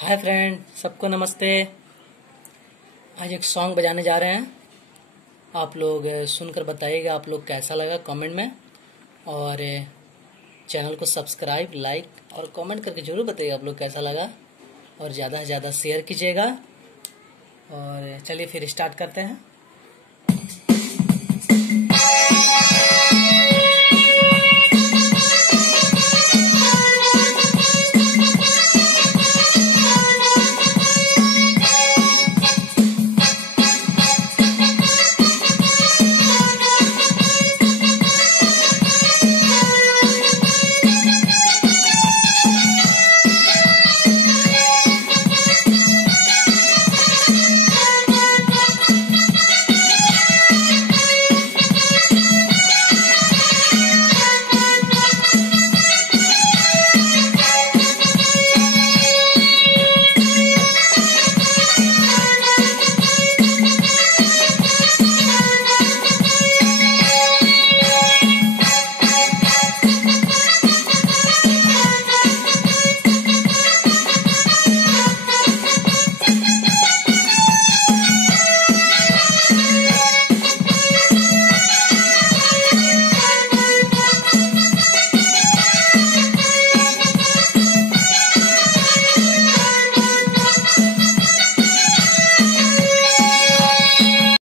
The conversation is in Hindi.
हाय फ्रेंड, सबको नमस्ते। आज एक सॉन्ग बजाने जा रहे हैं। आप लोग सुनकर बताइएगा आप लोग कैसा लगा कमेंट में। और चैनल को सब्सक्राइब, लाइक और कमेंट करके जरूर बताइएगा आप लोग कैसा लगा। और ज़्यादा से ज़्यादा शेयर कीजिएगा। और चलिए फिर स्टार्ट करते हैं।